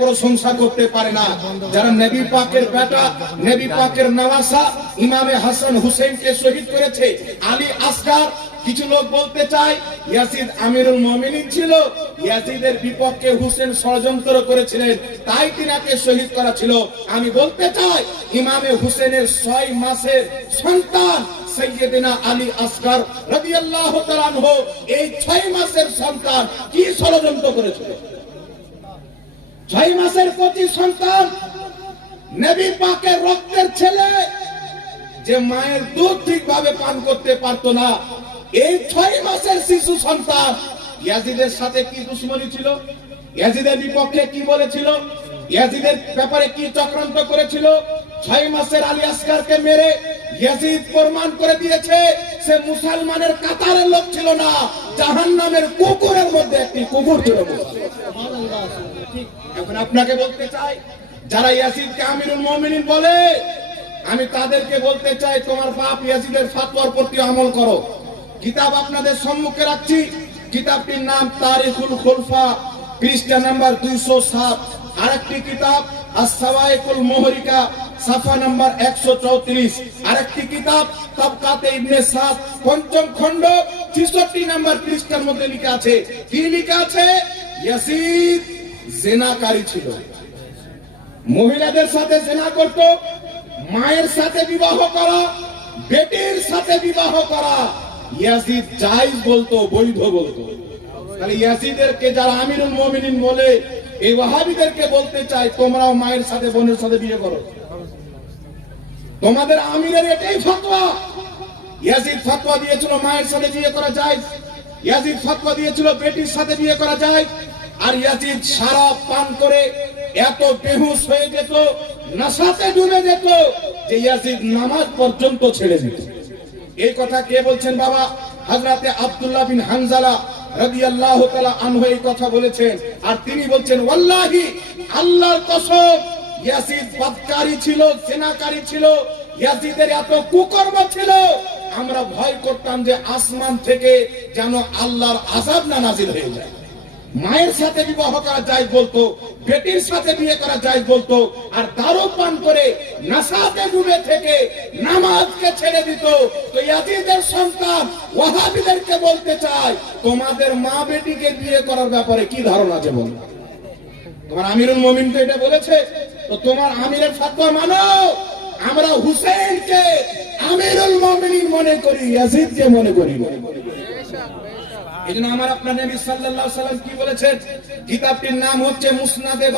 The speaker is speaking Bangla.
প্রশংসা করতে পারে না। যারা নবী পাকের বেটা, নবী পাকের নওয়াসা ইমামে হাসান হুসেনকে শহীদ করেছে, আলী আসগার, কিছু লোক বলতে চায় ইয়াজিদ আমিরুল মুমিনিন ছিল, ইয়াজিদের বিপক্ষে হুসেন ষড়যন্ত্র করেছিলেন, তাই তিনাকে শহীদ করা ছিল। আমি বলতে চাই ইমামে হুসেনের 6 মাসের সন্তান সাইয়েদনা আলী আসগার রাদিয়াল্লাহু তাআলা আনহু এই 6 মাসের সন্তান কি ষড়যন্ত্র করেছিল? 6 মাসের প্রতি সন্তান নবী পাকের রক্তের ছেলে, যে মায়ের দুধ ঠিকভাবে পান করতে পারতো না, এই 6 মাসের শিশু সন্তান ইয়াজিদের সাথে কি দুশমনী ছিল, ইয়াজিদের বিপক্ষে কি বলেছিল, ইয়াজিদের ব্যাপারে কি চক্রান্ত করেছিল? 6 মাসের আলী আসগারকে মেরে ইয়াজিদ প্রমাণ করে দিয়েছে সে মুসলমানের কাতারের লোক ছিল না, জাহান্নামের কুকুরের মধ্যে একটি কুকুর ছিল। এখন আপনাকে বলতে চাই, যারা ইয়াজিদকে আমিরুল মুমিনিন বলে, আমি তাদেরকে বলতে চাই তোমার বাপ ইয়াজিদের ফাতোয়ার প্রতি আমল করো। কিতাব আপনাদের সম্মুখে রাখছি, কিতাবটির নাম তারিখুল খুলফা, পৃষ্ঠা নাম্বার 207। আরেকটি কিতাব আস-সাওয়াইকুল মুহরিকা, সাফা নাম্বার 134। আরেকটি কিতাব তাবকাতে ইবনে সাদ, পঞ্চম খণ্ড 66 নাম্বার পৃষ্ঠার মধ্যে লেখা আছে, কি লেখা আছে? ইয়াজিদ জিনাকারী ছিল, মহিলাদের সাথে জিনা করত, মায়ের সাথে বিবাহ করা, বেটির সাথে বিবাহ করা ইয়াজিদ জায়েজ বলতো, বৈধ বলতো। তাহলে ইয়াজিদেরকে যারা আমিরুল মুমিনিন বলে, এই ওয়াহাবিদেরকে বলতে চাই তোমরাও মায়ের সাথে বোনের সাথে বিয়ে করো। তোমাদের আমিরের এটাই ফতোয়া। ইয়াজিদ ফতোয়া দিয়েছিল মায়ের সাথে বিয়ে করা যায়, ইয়াজিদ ফতোয়া দিয়েছিল বেটির সাথে বিয়ে করা যায়। আর ইয়াজিদ শরাব পান করে এত বেহুশ হয়ে যেত, নেশাতে ডুবে যেত যে ইয়াজিদ নামাজ পর্যন্ত ছেড়ে দিত। এই কথা কে বলছেন বাবা? হযরতে আব্দুল্লাহ বিন হানজালা রাদিয়াল্লাহু তাআলা আনহু এই কথা বলেছেন। আর তিনি বলছেন ওয়াল্লাহি, আল্লাহর কসম, ইয়াজিদ বদকারী ছিল, জিনাকারী ছিল, ইয়াজিদের এত কুকর্ম ছিল, আমরা ভয় করতাম যে আসমান থেকে যেন আল্লাহর আযাব না নাযিল হয়ে যায়। মায়ের সাথে বিবাহ করা যায় বলতো, বেটির সাথে বিয়ে করা যায় বলতো, আর দারু পান করে নেশাতে ডুবে থেকে নামাজকে ছেড়ে দিত। তো ইয়াজিদের সন্তান ওয়াহাবিদেরকে বলতে চাই তোমাদের মা বেটিকে বিয়ে করার ব্যাপারে কি ধারণা আছে বলো? তোমার আমিরুল মুমিন তো এটা বলেছে, তো তোমার আমিরের ফতোয়া মানো। আমরা হুসেনকে আমিরুল মুমিনিন মনে করি, ইয়াজিদকে মনে করি। এই জন্য আমার আপনার নবী সাল্লাল্লাহু আলাইহি ওয়াসাল্লাম কি বলেছেন? কিতাবটির নাম হচ্ছে মুসনাদে